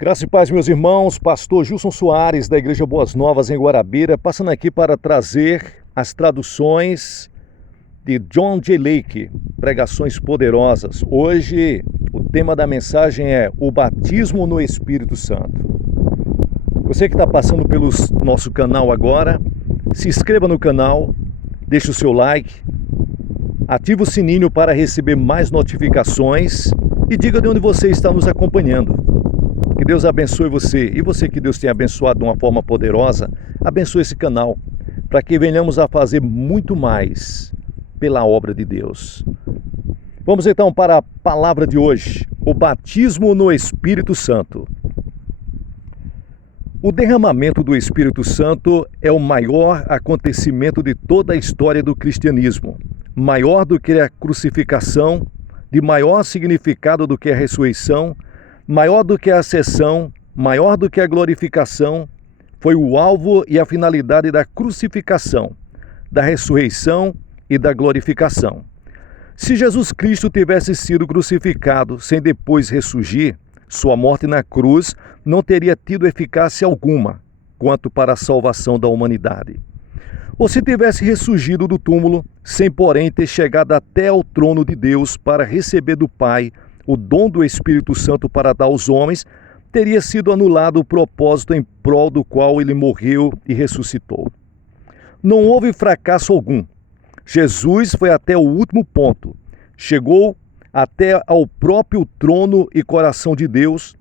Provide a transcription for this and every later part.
Graça e paz, meus irmãos, pastor Gilson Soares, da Igreja Boas Novas, em Guarabira, passando aqui para trazer as traduções de John J. Lake, Pregações Poderosas. Hoje, o tema da mensagem é o batismo no Espírito Santo. Você que está passando pelo nosso canal agora, se inscreva no canal, deixe o seu like, ative o sininho para receber mais notificações e diga de onde você está nos acompanhando. Que Deus abençoe você, e você que Deus tenha abençoado de uma forma poderosa, abençoe esse canal, para que venhamos a fazer muito mais pela obra de Deus. Vamos então para a palavra de hoje, o batismo no Espírito Santo. O derramamento do Espírito Santo é o maior acontecimento de toda a história do cristianismo, maior do que a crucificação, de maior significado do que a ressurreição, maior do que a ascensão, maior do que a glorificação, foi o alvo e a finalidade da crucificação, da ressurreição e da glorificação. Se Jesus Cristo tivesse sido crucificado sem depois ressurgir, sua morte na cruz não teria tido eficácia alguma quanto para a salvação da humanidade. Ou se tivesse ressurgido do túmulo, sem porém ter chegado até ao trono de Deus para receber do Pai o dom do Espírito Santo para dar aos homens, teria sido anulado o propósito em prol do qual ele morreu e ressuscitou. Não houve fracasso algum. Jesus foi até o último ponto. Chegou até ao próprio trono e coração de Deus,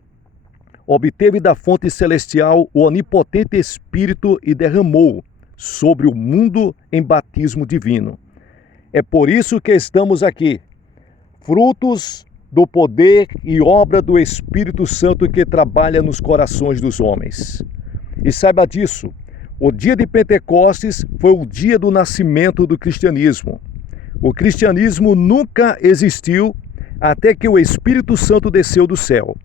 obteve da fonte celestial o onipotente Espírito e derramou sobre o mundo em batismo divino. É por isso que estamos aqui, frutos do poder e obra do Espírito Santo que trabalha nos corações dos homens. E saiba disso, o dia de Pentecostes foi o dia do nascimento do cristianismo. O cristianismo nunca existiu até que o Espírito Santo desceu do céu.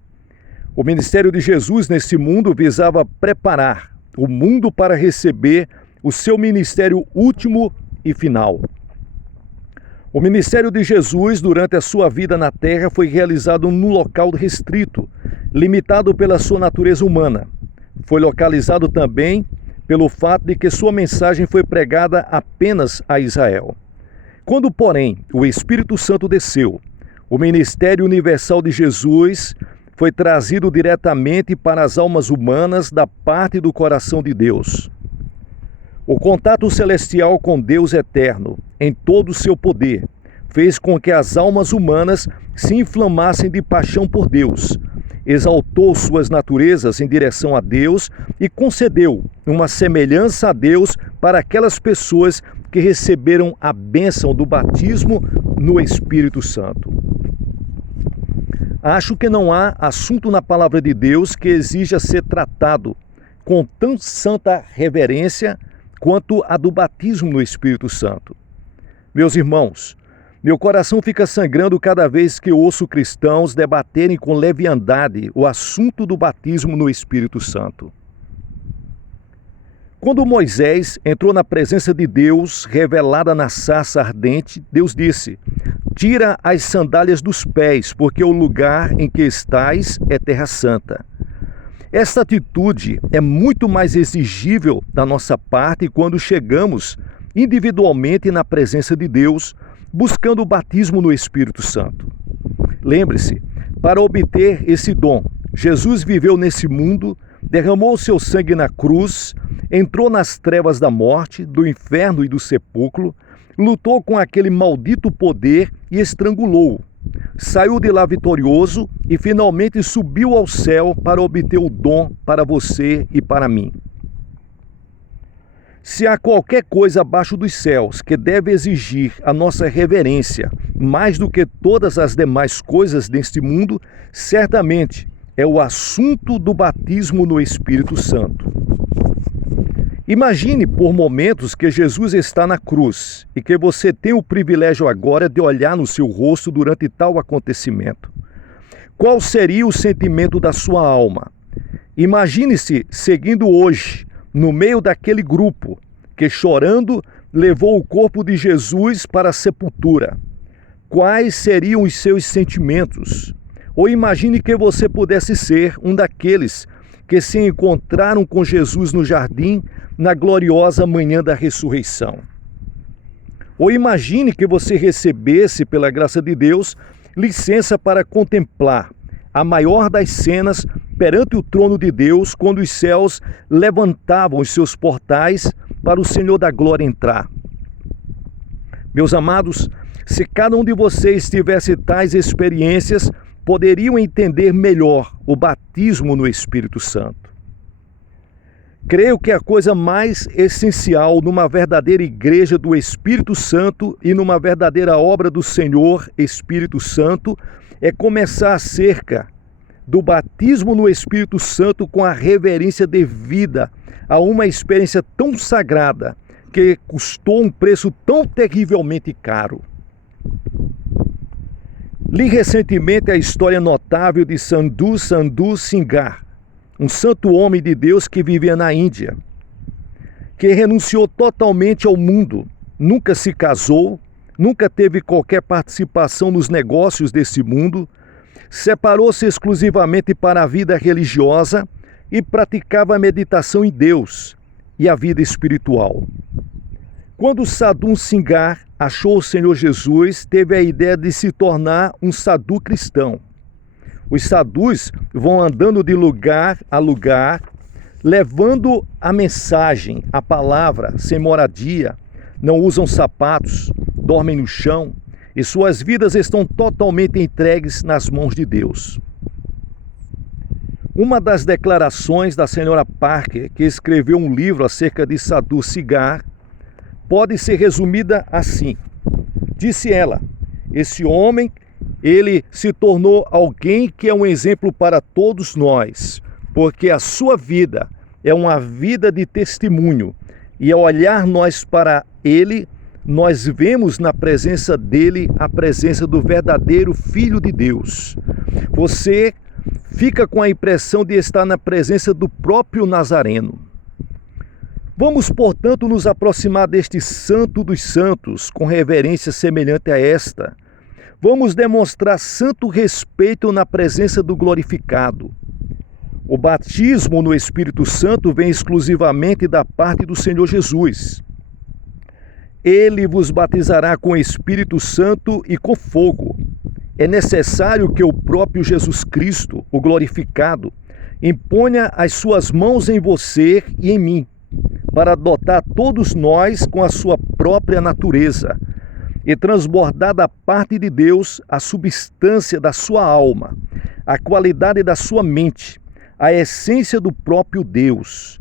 O ministério de Jesus nesse mundo visava preparar o mundo para receber o seu ministério último e final. O ministério de Jesus durante a sua vida na terra foi realizado num local restrito, limitado pela sua natureza humana. Foi localizado também pelo fato de que sua mensagem foi pregada apenas a Israel. Quando, porém, o Espírito Santo desceu, o ministério universal de Jesus foi trazido diretamente para as almas humanas da parte do coração de Deus. O contato celestial com Deus eterno, em todo o seu poder, fez com que as almas humanas se inflamassem de paixão por Deus, exaltou suas naturezas em direção a Deus e concedeu uma semelhança a Deus para aquelas pessoas que receberam a bênção do batismo no Espírito Santo. Acho que não há assunto na palavra de Deus que exija ser tratado com tão santa reverência quanto a do batismo no Espírito Santo. Meus irmãos, meu coração fica sangrando cada vez que ouço cristãos debaterem com leviandade o assunto do batismo no Espírito Santo. Quando Moisés entrou na presença de Deus, revelada na sarça ardente, Deus disse: "Tira as sandálias dos pés, porque o lugar em que estais é terra santa." Esta atitude é muito mais exigível da nossa parte quando chegamos individualmente na presença de Deus, buscando o batismo no Espírito Santo. Lembre-se, para obter esse dom, Jesus viveu nesse mundo, derramou seu sangue na cruz, entrou nas trevas da morte, do inferno e do sepulcro, lutou com aquele maldito poder e estrangulou-o. Saiu de lá vitorioso e finalmente subiu ao céu para obter o dom para você e para mim. Se há qualquer coisa abaixo dos céus que deve exigir a nossa reverência mais do que todas as demais coisas deste mundo, certamente é o assunto do batismo no Espírito Santo. Imagine por momentos que Jesus está na cruz e que você tem o privilégio agora de olhar no seu rosto durante tal acontecimento. Qual seria o sentimento da sua alma? Imagine-se seguindo hoje, no meio daquele grupo que, chorando, levou o corpo de Jesus para a sepultura. Quais seriam os seus sentimentos? Ou imagine que você pudesse ser um daqueles que se encontraram com Jesus no jardim na gloriosa manhã da ressurreição. Ou imagine que você recebesse, pela graça de Deus, licença para contemplar a maior das cenas perante o trono de Deus, quando os céus levantavam os seus portais para o Senhor da glória entrar. Meus amados, se cada um de vocês tivesse tais experiências, poderiam entender melhor o batismo no Espírito Santo. Creio que a coisa mais essencial numa verdadeira igreja do Espírito Santo e numa verdadeira obra do Senhor Espírito Santo é começar acerca do batismo no Espírito Santo com a reverência devida a uma experiência tão sagrada que custou um preço tão terrivelmente caro. Li recentemente a história notável de Sadhu Singha, um santo homem de Deus que vivia na Índia, que renunciou totalmente ao mundo, nunca se casou, nunca teve qualquer participação nos negócios desse mundo, separou-se exclusivamente para a vida religiosa e praticava a meditação em Deus e a vida espiritual. Quando Sadhu Singha achou o Senhor Jesus, teve a ideia de se tornar um sadhu cristão. Os sadhus vão andando de lugar a lugar, levando a mensagem, a palavra, sem moradia, não usam sapatos, dormem no chão e suas vidas estão totalmente entregues nas mãos de Deus. Uma das declarações da senhora Parker, que escreveu um livro acerca de Sadhu Singha, pode ser resumida assim. Disse ela: esse homem, ele se tornou alguém que é um exemplo para todos nós, porque a sua vida é uma vida de testemunho. E ao olhar nós para ele, nós vemos na presença dele a presença do verdadeiro Filho de Deus. Você fica com a impressão de estar na presença do próprio Nazareno. Vamos, portanto, nos aproximar deste santo dos santos com reverência semelhante a esta. Vamos demonstrar santo respeito na presença do glorificado. O batismo no Espírito Santo vem exclusivamente da parte do Senhor Jesus. Ele vos batizará com o Espírito Santo e com fogo. É necessário que o próprio Jesus Cristo, o glorificado, imponha as suas mãos em você e em mim, para dotar todos nós com a sua própria natureza e transbordar da parte de Deus a substância da sua alma, a qualidade da sua mente, a essência do próprio Deus.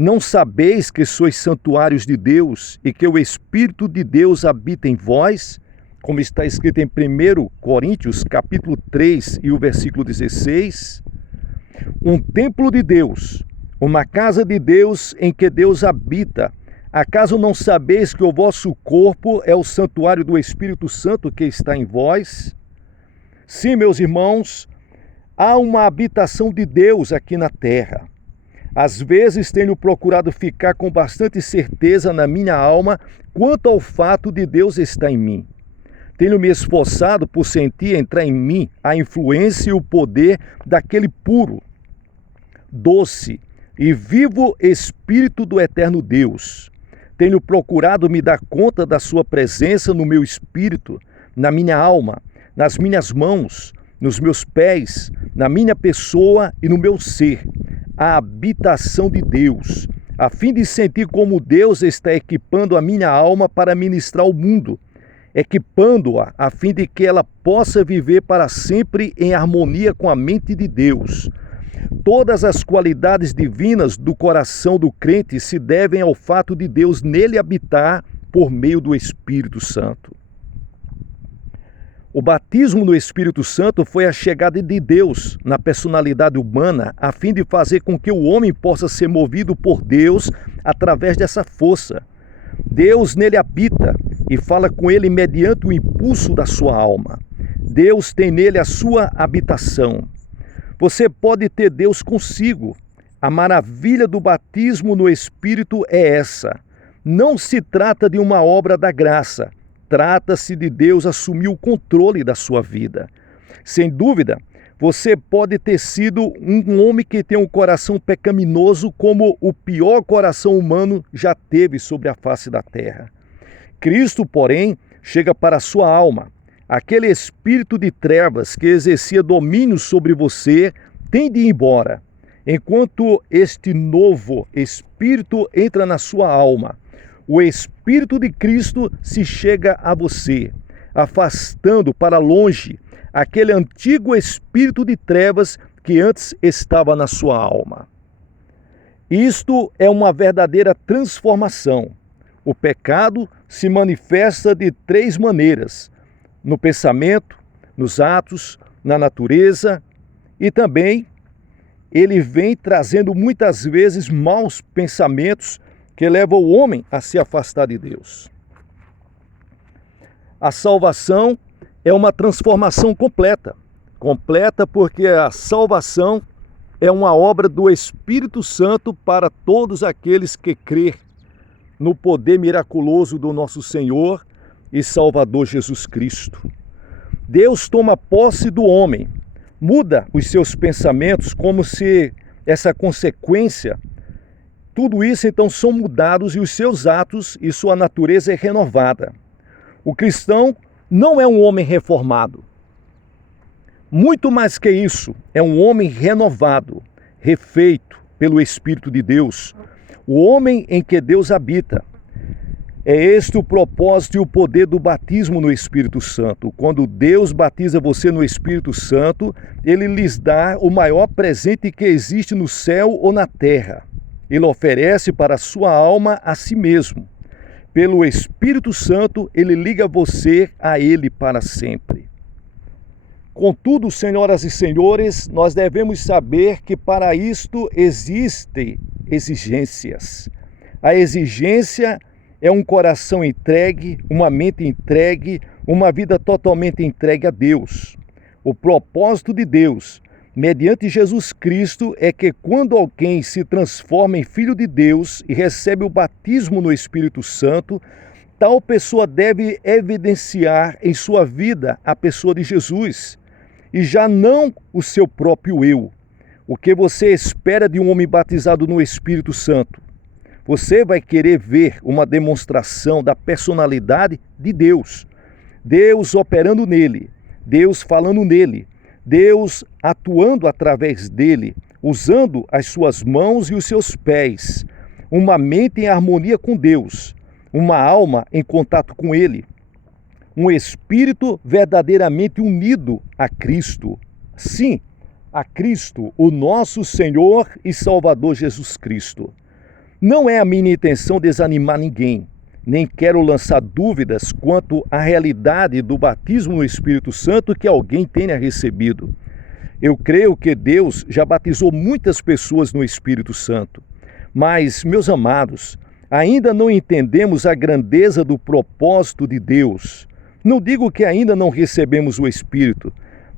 Não sabeis que sois santuários de Deus e que o Espírito de Deus habita em vós? Como está escrito em 1 Coríntios, capítulo 3 e o versículo 16. Um templo de Deus, uma casa de Deus em que Deus habita. Acaso não sabeis que o vosso corpo é o santuário do Espírito Santo que está em vós? Sim, meus irmãos, há uma habitação de Deus aqui na terra. Às vezes tenho procurado ficar com bastante certeza na minha alma quanto ao fato de Deus estar em mim. Tenho me esforçado por sentir entrar em mim a influência e o poder daquele puro, doce e vivo Espírito do eterno Deus. Tenho procurado me dar conta da sua presença no meu espírito, na minha alma, nas minhas mãos, nos meus pés, na minha pessoa e no meu ser, a habitação de Deus, a fim de sentir como Deus está equipando a minha alma para ministrar ao mundo, equipando-a a fim de que ela possa viver para sempre em harmonia com a mente de Deus. Todas as qualidades divinas do coração do crente se devem ao fato de Deus nele habitar por meio do Espírito Santo. O batismo no Espírito Santo foi a chegada de Deus na personalidade humana, a fim de fazer com que o homem possa ser movido por Deus através dessa força. Deus nele habita e fala com ele mediante o impulso da sua alma. Deus tem nele a sua habitação. Você pode ter Deus consigo. A maravilha do batismo no Espírito é essa. Não se trata de uma obra da graça. Trata-se de Deus assumir o controle da sua vida. Sem dúvida, Você pode ter sido um homem que tem um coração pecaminoso como o pior coração humano já teve sobre a face da terra. Cristo, porém, chega para a sua alma. Aquele espírito de trevas que exercia domínio sobre você tem de ir embora. Enquanto este novo espírito entra na sua alma, o Espírito de Cristo se chega a você, afastando para longe aquele antigo espírito de trevas que antes estava na sua alma. Isto é uma verdadeira transformação. O pecado se manifesta de 3 maneiras: no pensamento, nos atos, na natureza, e também ele vem trazendo muitas vezes maus pensamentos que levam o homem a se afastar de Deus. A salvação é uma transformação completa. Completa porque a salvação é uma obra do Espírito Santo para todos aqueles que crêem no poder miraculoso do nosso Senhor e Salvador Jesus Cristo. Deus toma posse do homem, muda os seus pensamentos como se essa consequência, tudo isso então são mudados e os seus atos e sua natureza é renovada. O cristão não é um homem reformado. Muito mais que isso, é um homem renovado, refeito pelo Espírito de Deus, o homem em que Deus habita. É este o propósito e o poder do batismo no Espírito Santo. Quando Deus batiza você no Espírito Santo, Ele lhes dá o maior presente que existe no céu ou na terra. Ele oferece para a sua alma a si mesmo. Pelo Espírito Santo, Ele liga você a Ele para sempre. Contudo, senhoras e senhores, nós devemos saber que para isto existem exigências. A exigência é um coração entregue, uma mente entregue, uma vida totalmente entregue a Deus. O propósito de Deus, mediante Jesus Cristo, é que quando alguém se transforma em filho de Deus e recebe o batismo no Espírito Santo, tal pessoa deve evidenciar em sua vida a pessoa de Jesus, e já não o seu próprio eu. O que você espera de um homem batizado no Espírito Santo? Você vai querer ver uma demonstração da personalidade de Deus. Deus operando nele, Deus falando nele, Deus atuando através dele, usando as suas mãos e os seus pés. Uma mente em harmonia com Deus, uma alma em contato com ele. Um espírito verdadeiramente unido a Cristo. Sim, a Cristo, o nosso Senhor e Salvador Jesus Cristo. Não é a minha intenção desanimar ninguém, nem quero lançar dúvidas quanto à realidade do batismo no Espírito Santo que alguém tenha recebido. Eu creio que Deus já batizou muitas pessoas no Espírito Santo, mas, meus amados, ainda não entendemos a grandeza do propósito de Deus. Não digo que ainda não recebemos o Espírito,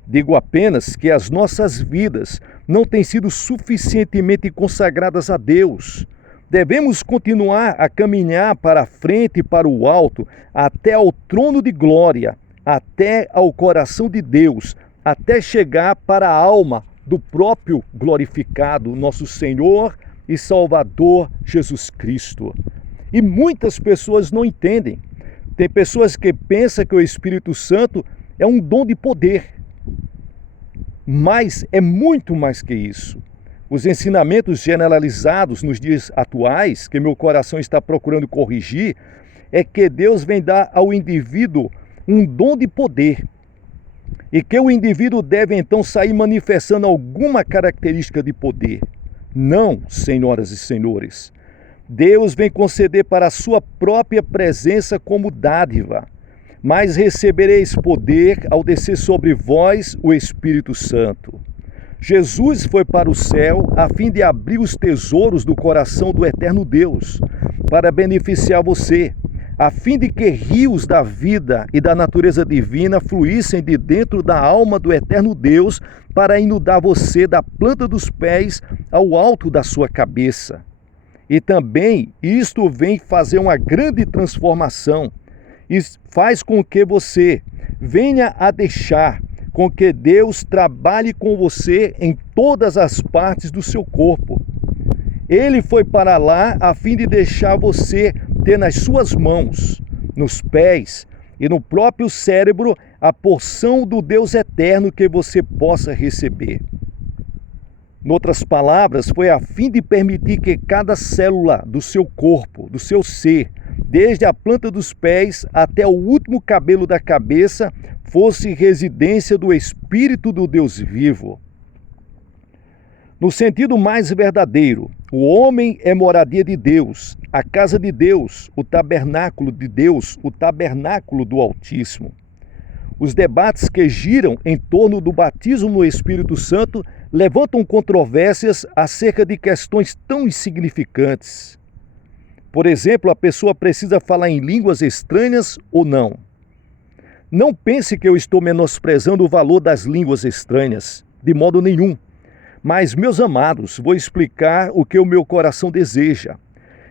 digo apenas que as nossas vidas não têm sido suficientemente consagradas a Deus. Devemos continuar a caminhar para a frente e para o alto, até ao trono de glória, até ao coração de Deus, até chegar para a alma do próprio glorificado, nosso Senhor e Salvador Jesus Cristo. E muitas pessoas não entendem. Tem pessoas que pensam que o Espírito Santo é um dom de poder, mas é muito mais que isso. Os ensinamentos generalizados nos dias atuais, que meu coração está procurando corrigir, é que Deus vem dar ao indivíduo um dom de poder e que o indivíduo deve então sair manifestando alguma característica de poder. Não, senhoras e senhores. Deus vem conceder para a sua própria presença como dádiva, mas recebereis poder ao descer sobre vós o Espírito Santo. Jesus foi para o céu a fim de abrir os tesouros do coração do eterno Deus, para beneficiar você, a fim de que rios da vida e da natureza divina fluíssem de dentro da alma do eterno Deus para inundar você da planta dos pés ao alto da sua cabeça. E também isto vem fazer uma grande transformação e faz com que você venha a deixar com que Deus trabalhe com você em todas as partes do seu corpo. Ele foi para lá a fim de deixar você ter nas suas mãos, nos pés e no próprio cérebro a porção do Deus eterno que você possa receber. Em outras palavras, foi a fim de permitir que cada célula do seu corpo, do seu ser, desde a planta dos pés até o último cabelo da cabeça, fosse residência do Espírito do Deus vivo. No sentido mais verdadeiro, o homem é moradia de Deus, a casa de Deus, o tabernáculo de Deus, o tabernáculo do Altíssimo. Os debates que giram em torno do batismo no Espírito Santo levantam controvérsias acerca de questões tão insignificantes. Por exemplo, a pessoa precisa falar em línguas estranhas ou não? Não pense que eu estou menosprezando o valor das línguas estranhas, de modo nenhum. Mas, meus amados, vou explicar o que o meu coração deseja.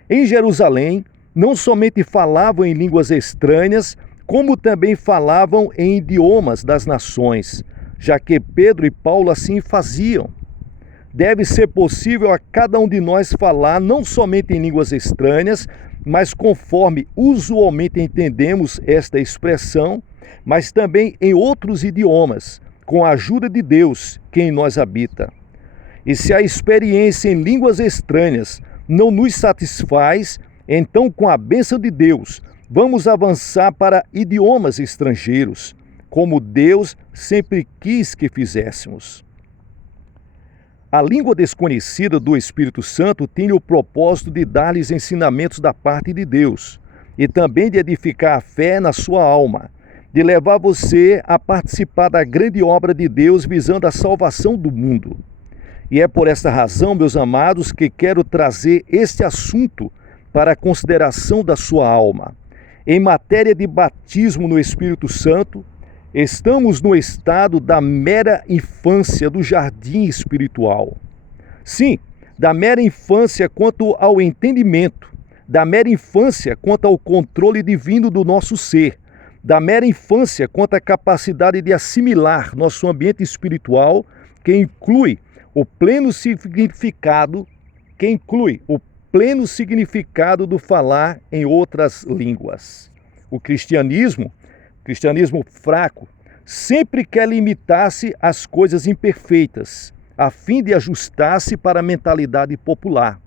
Em Jerusalém, não somente falavam em línguas estranhas, como também falavam em idiomas das nações, já que Pedro e Paulo assim faziam. Deve ser possível a cada um de nós falar não somente em línguas estranhas, mas conforme usualmente entendemos esta expressão, mas também em outros idiomas, com a ajuda de Deus, que em nós habita. E se a experiência em línguas estranhas não nos satisfaz, então, com a bênção de Deus, vamos avançar para idiomas estrangeiros, como Deus sempre quis que fizéssemos. A língua desconhecida do Espírito Santo tem o propósito de dar-lhes ensinamentos da parte de Deus e também de edificar a fé na sua alma, de levar você a participar da grande obra de Deus visando a salvação do mundo. E é por esta razão, meus amados, que quero trazer este assunto para a consideração da sua alma. Em matéria de batismo no Espírito Santo, estamos no estado da mera infância do jardim espiritual. Sim, da mera infância quanto ao entendimento, da mera infância quanto ao controle divino do nosso ser, da mera infância quanto à capacidade de assimilar nosso ambiente espiritual, que inclui o pleno significado do falar em outras línguas. O cristianismo fraco, sempre quer limitar-se às coisas imperfeitas, a fim de ajustar-se para a mentalidade popular.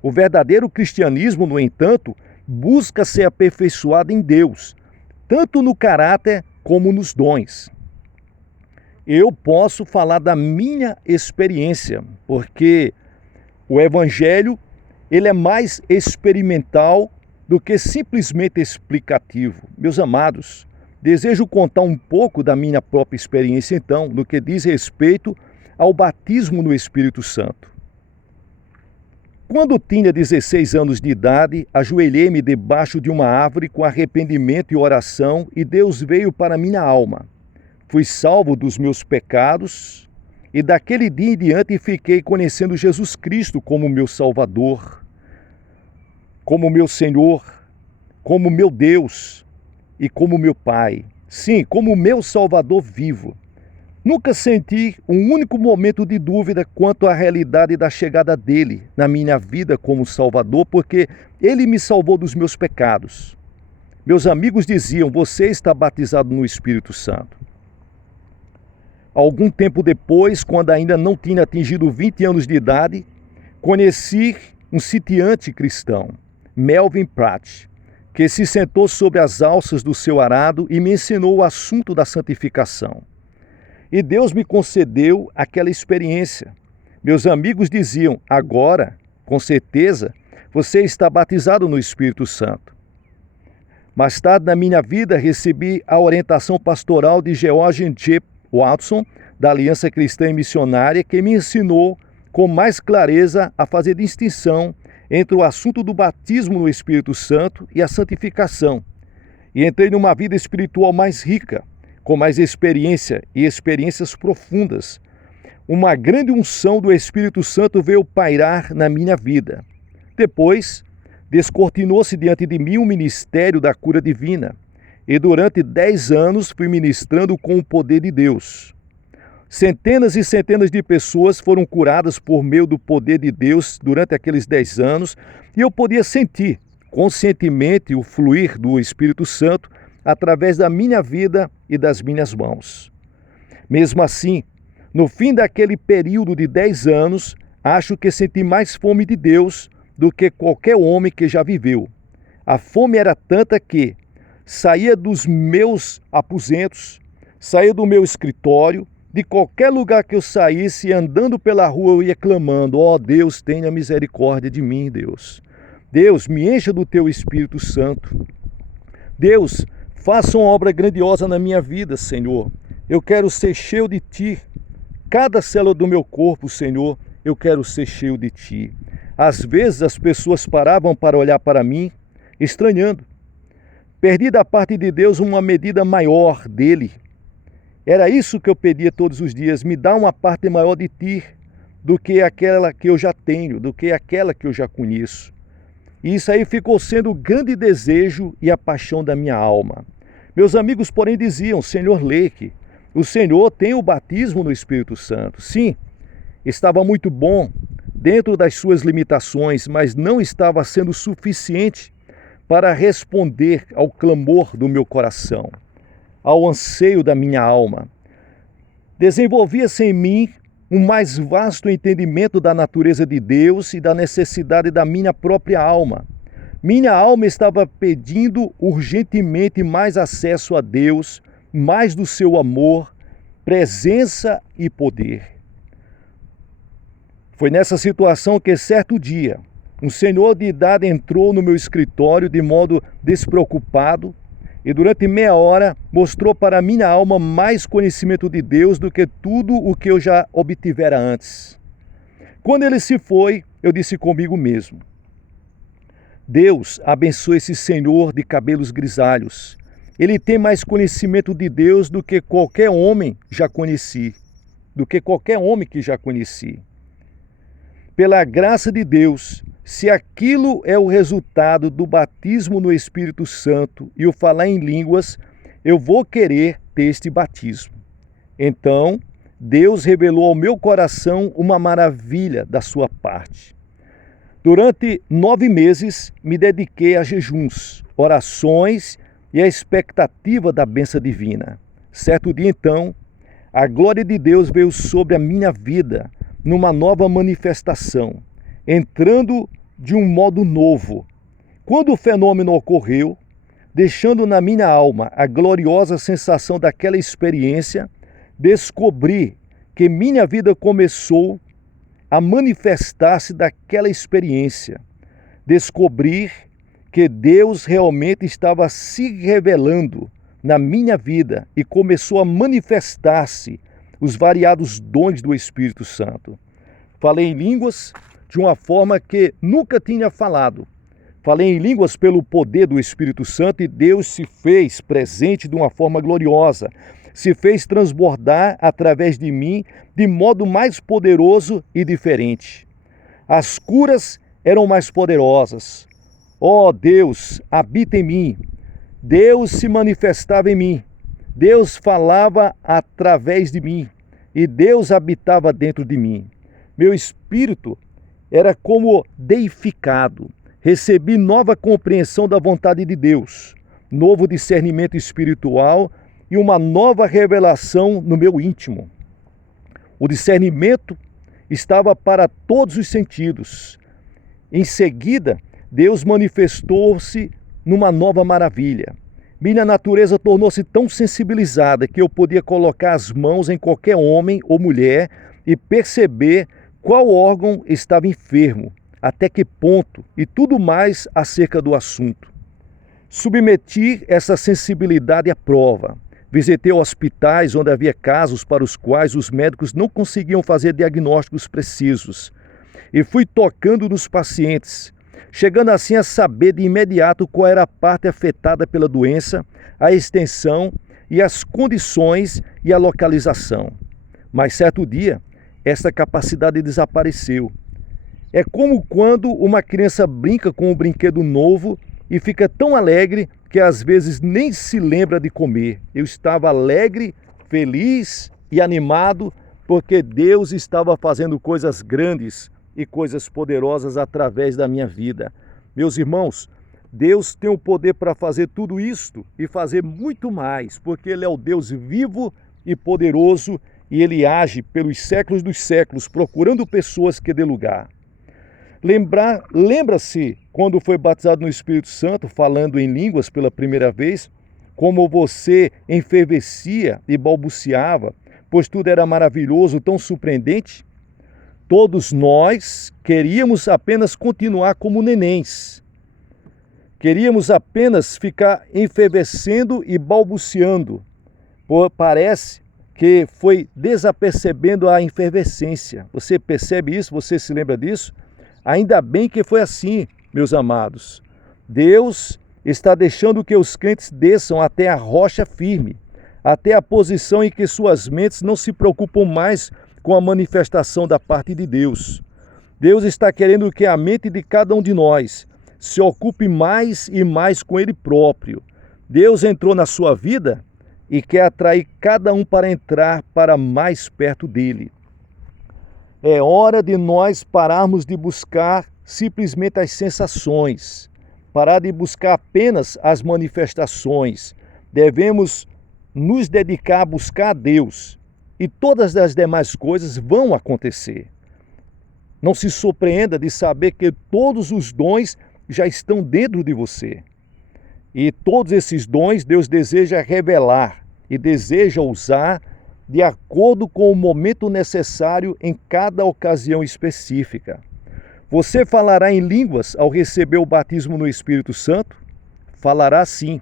O verdadeiro cristianismo, no entanto, busca ser aperfeiçoado em Deus, tanto no caráter como nos dons. Eu posso falar da minha experiência, porque o Evangelho ele é mais experimental do que simplesmente explicativo. Meus amados, desejo contar um pouco da minha própria experiência, então, no que diz respeito ao batismo no Espírito Santo. Quando tinha 16 anos de idade, ajoelhei-me debaixo de uma árvore com arrependimento e oração, e Deus veio para minha alma. Fui salvo dos meus pecados, e daquele dia em diante fiquei conhecendo Jesus Cristo como meu Salvador, como meu Senhor, como meu Deus e como meu Pai. Sim, como meu Salvador vivo. Nunca senti um único momento de dúvida quanto à realidade da chegada dele na minha vida como Salvador, porque ele me salvou dos meus pecados. Meus amigos diziam: você está batizado no Espírito Santo. Algum tempo depois, quando ainda não tinha atingido 20 anos de idade, conheci um sitiante cristão, Melvin Pratt, que se sentou sobre as alças do seu arado e me ensinou o assunto da santificação. E Deus me concedeu aquela experiência. Meus amigos diziam: agora, com certeza, você está batizado no Espírito Santo. Mais tarde na minha vida, recebi a orientação pastoral de George G. Watson, da Aliança Cristã e Missionária, que me ensinou com mais clareza a fazer distinção entre o assunto do batismo no Espírito Santo e a santificação. E entrei numa vida espiritual mais rica, com mais experiência e experiências profundas. Uma grande unção do Espírito Santo veio pairar na minha vida. Depois, descortinou-se diante de mim o ministério da cura divina. E durante 10 anos fui ministrando com o poder de Deus. Centenas e centenas de pessoas foram curadas por meio do poder de Deus durante aqueles 10 anos, e eu podia sentir conscientemente o fluir do Espírito Santo através da minha vida e das minhas mãos. Mesmo assim, no fim daquele período de 10 anos, acho que senti mais fome de Deus do que qualquer homem que já viveu. A fome era tanta que saía dos meus aposentos, saía do meu escritório, de qualquer lugar que eu saísse, andando pela rua, eu ia clamando: ó Deus, tenha misericórdia de mim, Deus. Deus, me encha do teu Espírito Santo. Deus, faça uma obra grandiosa na minha vida, Senhor. Eu quero ser cheio de Ti. Cada célula do meu corpo, Senhor, eu quero ser cheio de Ti. Às vezes as pessoas paravam para olhar para mim, estranhando. Perdi da parte de Deus uma medida maior dele. Era isso que eu pedia todos os dias: me dá uma parte maior de Ti do que aquela que eu já tenho, do que aquela que eu já conheço. E isso aí ficou sendo o grande desejo e a paixão da minha alma. Meus amigos, porém, diziam: Senhor Leque, o Senhor tem o batismo no Espírito Santo. Sim, estava muito bom dentro das suas limitações, mas não estava sendo suficiente para responder ao clamor do meu coração, ao anseio da minha alma. Desenvolvia-se em mim um mais vasto entendimento da natureza de Deus e da necessidade da minha própria alma. Minha alma estava pedindo urgentemente mais acesso a Deus, mais do seu amor, presença e poder. Foi nessa situação que, certo dia, um senhor de idade entrou no meu escritório de modo despreocupado e durante meia hora mostrou para minha alma mais conhecimento de Deus do que tudo o que eu já obtivera antes. Quando ele se foi, eu disse comigo mesmo: Deus abençoe esse senhor de cabelos grisalhos. Ele tem mais conhecimento de Deus do que qualquer homem já conheci, do que qualquer homem que já conheci. Pela graça de Deus, se aquilo é o resultado do batismo no Espírito Santo e o falar em línguas, eu vou querer ter este batismo. Então, Deus revelou ao meu coração uma maravilha da sua parte. Durante 9 meses, me dediquei a jejuns, orações e a expectativa da bênção divina. Certo dia, então, a glória de Deus veio sobre a minha vida numa nova manifestação, entrando de um modo novo. Quando o fenômeno ocorreu, deixando na minha alma a gloriosa sensação daquela experiência, descobri que minha vida começou a manifestar-se daquela experiência. Descobrir que Deus realmente estava se revelando na minha vida e começou a manifestar-se os variados dons do Espírito Santo. Falei em línguas de uma forma que nunca tinha falado. Falei em línguas pelo poder do Espírito Santo e Deus se fez presente de uma forma gloriosa. Se fez transbordar através de mim de modo mais poderoso e diferente. As curas eram mais poderosas. Ó Deus, habita em mim. Deus se manifestava em mim. Deus falava através de mim e Deus habitava dentro de mim. Meu espírito era como deificado. Recebi nova compreensão da vontade de Deus, novo discernimento espiritual e uma nova revelação no meu íntimo. O discernimento estava para todos os sentidos. Em seguida, Deus manifestou-se numa nova maravilha. Minha natureza tornou-se tão sensibilizada que eu podia colocar as mãos em qualquer homem ou mulher e perceber qual órgão estava enfermo, até que ponto e tudo mais acerca do assunto. Submeti essa sensibilidade à prova. Visitei hospitais onde havia casos para os quais os médicos não conseguiam fazer diagnósticos precisos. E fui tocando nos pacientes, chegando assim a saber de imediato qual era a parte afetada pela doença, a extensão e as condições e a localização. Mas certo dia, essa capacidade desapareceu. É como quando uma criança brinca com um brinquedo novo e fica tão alegre que às vezes nem se lembra de comer. Eu estava alegre, feliz e animado, porque Deus estava fazendo coisas grandes e coisas poderosas através da minha vida. Meus irmãos, Deus tem o poder para fazer tudo isto e fazer muito mais, porque Ele é o Deus vivo e poderoso e Ele age pelos séculos dos séculos, procurando pessoas que dê lugar. Lembra-se quando foi batizado no Espírito Santo, falando em línguas pela primeira vez, como você enfervescia e balbuciava, pois tudo era maravilhoso, tão surpreendente? Todos nós queríamos apenas continuar como nenéns. Queríamos apenas ficar enfervescendo e balbuciando. Parece que foi desapercebendo a efervescência. Você percebe isso? Você se lembra disso? Ainda bem que foi assim, meus amados. Deus está deixando que os crentes desçam até a rocha firme, até a posição em que suas mentes não se preocupam mais com a manifestação da parte de Deus. Deus está querendo que a mente de cada um de nós se ocupe mais e mais com Ele próprio. Deus entrou na sua vida e quer atrair cada um para entrar para mais perto dEle. É hora de nós pararmos de buscar simplesmente as sensações, parar de buscar apenas as manifestações. Devemos nos dedicar a buscar a Deus e todas as demais coisas vão acontecer. Não se surpreenda de saber que todos os dons já estão dentro de você. E todos esses dons Deus deseja revelar e deseja usar de acordo com o momento necessário em cada ocasião específica. Você falará em línguas ao receber o batismo no Espírito Santo? Falará sim,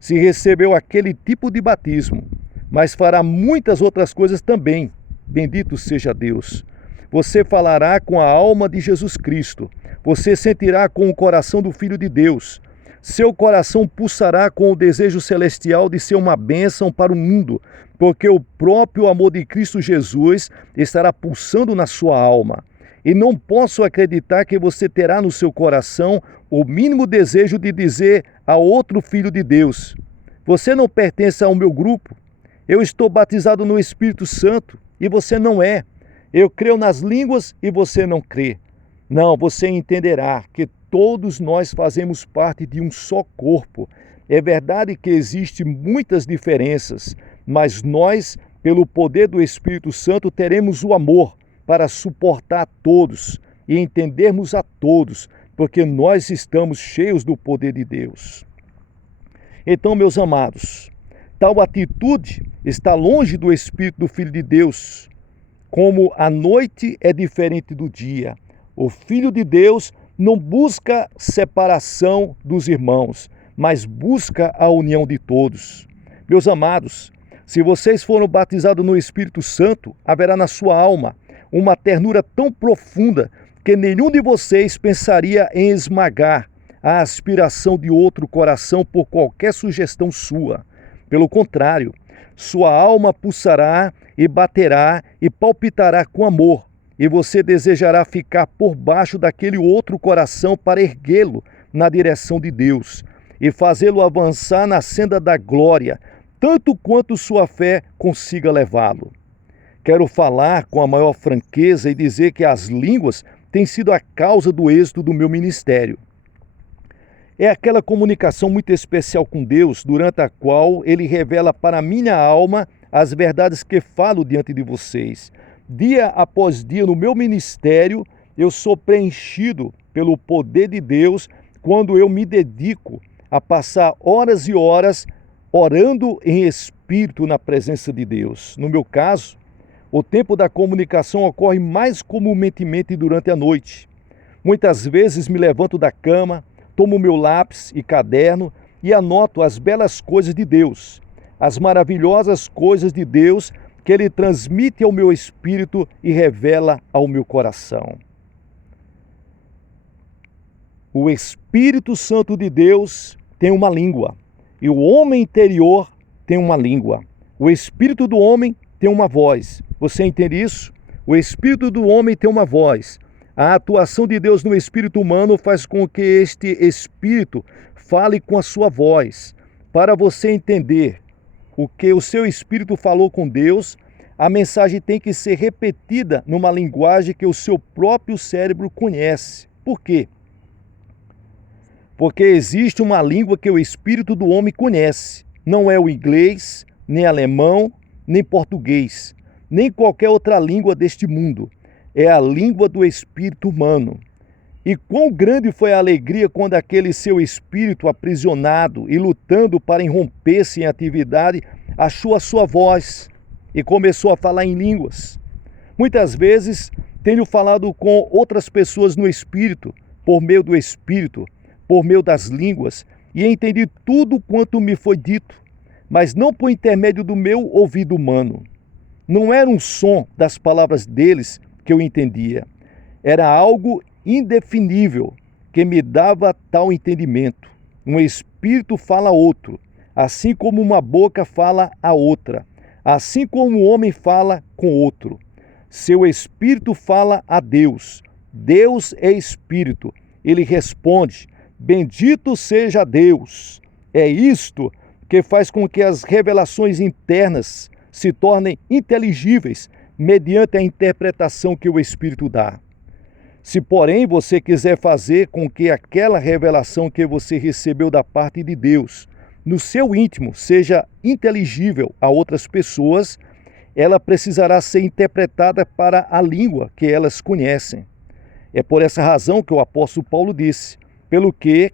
se recebeu aquele tipo de batismo, mas fará muitas outras coisas também. Bendito seja Deus. Você falará com a alma de Jesus Cristo. Você sentirá com o coração do Filho de Deus. Seu coração pulsará com o desejo celestial de ser uma bênção para o mundo, porque o próprio amor de Cristo Jesus estará pulsando na sua alma. E não posso acreditar que você terá no seu coração o mínimo desejo de dizer a outro filho de Deus: você não pertence ao meu grupo, eu estou batizado no Espírito Santo e você não é. Eu creio nas línguas e você não crê. Não, você entenderá que todos nós fazemos parte de um só corpo. É verdade que existem muitas diferenças, mas nós, pelo poder do Espírito Santo, teremos o amor para suportar a todos e entendermos a todos, porque nós estamos cheios do poder de Deus. Então, meus amados, tal atitude está longe do Espírito do Filho de Deus, como a noite é diferente do dia. O Filho de Deus não busca separação dos irmãos, mas busca a união de todos. Meus amados, se vocês foram batizados no Espírito Santo, haverá na sua alma uma ternura tão profunda que nenhum de vocês pensaria em esmagar a aspiração de outro coração por qualquer sugestão sua. Pelo contrário, sua alma pulsará e baterá e palpitará com amor, e você desejará ficar por baixo daquele outro coração para erguê-lo na direção de Deus e fazê-lo avançar na senda da glória, tanto quanto sua fé consiga levá-lo. Quero falar com a maior franqueza e dizer que as línguas têm sido a causa do êxito do meu ministério. É aquela comunicação muito especial com Deus, durante a qual Ele revela para a minha alma as verdades que falo diante de vocês. Dia após dia no meu ministério, eu sou preenchido pelo poder de Deus quando eu me dedico a passar horas e horas orando em espírito na presença de Deus. No meu caso, o tempo da comunicação ocorre mais comumente durante a noite. Muitas vezes me levanto da cama, tomo meu lápis e caderno e anoto as belas coisas de Deus, as maravilhosas coisas de Deus que Ele transmite ao meu espírito e revela ao meu coração. O Espírito Santo de Deus tem uma língua e o homem interior tem uma língua. O espírito do homem tem uma voz. Você entende isso? O espírito do homem tem uma voz. A atuação de Deus no espírito humano faz com que este espírito fale com a sua voz. Para você entender o que o seu espírito falou com Deus, a mensagem tem que ser repetida numa linguagem que o seu próprio cérebro conhece. Por quê? Porque existe uma língua que o espírito do homem conhece. Não é o inglês, nem alemão, nem português, nem qualquer outra língua deste mundo. É a língua do espírito humano. E quão grande foi a alegria quando aquele seu espírito aprisionado e lutando para irromper-se em atividade achou a sua voz e começou a falar em línguas. Muitas vezes tenho falado com outras pessoas no espírito, por meio do espírito, por meio das línguas, e entendi tudo quanto me foi dito, mas não por intermédio do meu ouvido humano. Não era um som das palavras deles que eu entendia. Era algo indefinível que me dava tal entendimento. Um espírito fala a outro, assim como uma boca fala a outra, assim como um homem fala com outro. Seu espírito fala a Deus. Deus é espírito. Ele responde: bendito seja Deus. É isto que faz com que as revelações internas se tornem inteligíveis mediante a interpretação que o Espírito dá. Se, porém, você quiser fazer com que aquela revelação que você recebeu da parte de Deus no seu íntimo seja inteligível a outras pessoas, ela precisará ser interpretada para a língua que elas conhecem. É por essa razão que o apóstolo Paulo disse: pelo que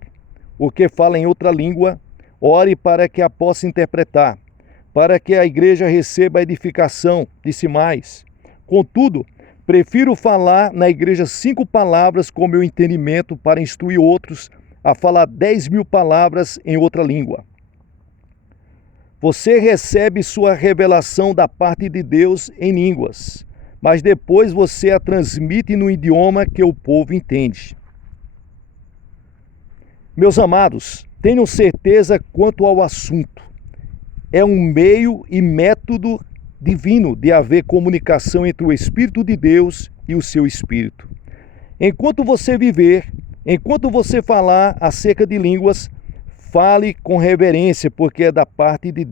o que fala em outra língua, ore para que a possa interpretar, para que a igreja receba a edificação. Disse mais: contudo, prefiro falar na igreja 5 palavras com meu entendimento para instruir outros a falar 10.000 palavras em outra língua. Você recebe sua revelação da parte de Deus em línguas, mas depois você a transmite no idioma que o povo entende. Meus amados, tenham certeza quanto ao assunto. É um meio e método divino de haver comunicação entre o Espírito de Deus e o seu Espírito. Enquanto você viver, enquanto você falar acerca de línguas, fale com reverência, porque é da parte de Deus.